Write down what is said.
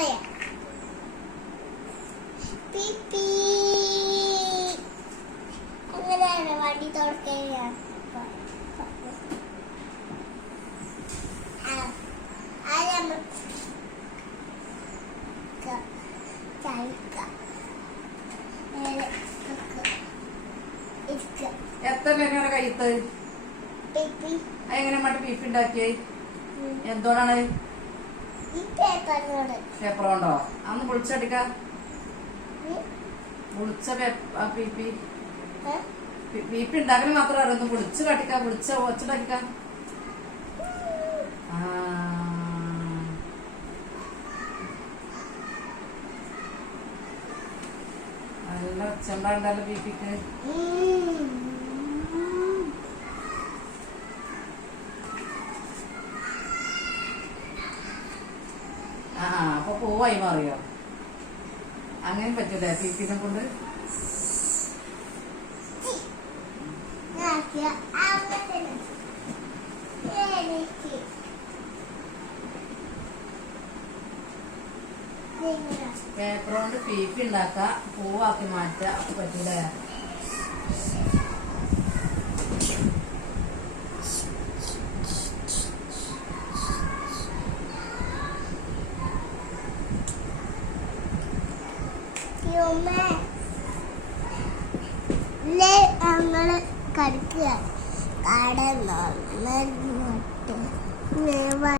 പറയാം. അങ്ങനെയാണ് വണ്ടി തുറക്കാൻ എത്ര കയ്യത്ത്? എങ്ങനെ മറ്റു ബീഫ് ഉണ്ടാക്കിയേ എന്തോടാണ് പേപ്പർ കൊണ്ടോ അന്ന് പൊളിച്ചടിക്ക പൊളിച്ച പീപ്പി ബീപ്പി ഉണ്ടാക്കൽ മാത്രം അറിയുന്നു പൊളിച്ച് കട്ടിക്ക പൊളിച്ച ഒച്ചടക്ക നല്ല ഒച്ചണ്ടാണ്ടല്ലോ ബീപ്പിക്ക് ആ അപ്പൊ പോവായി മാറിയോ. അങ്ങനെ പറ്റൂല പീപ്പിനെ കൊണ്ട് പേപ്പർ കൊണ്ട്. പീപ്പി ഉണ്ടാക്ക പൂവാക്കി മാറ്റുക അപ്പൊ പറ്റൂലേ. ഞങ്ങൾ കളിക്കുക കടന്നു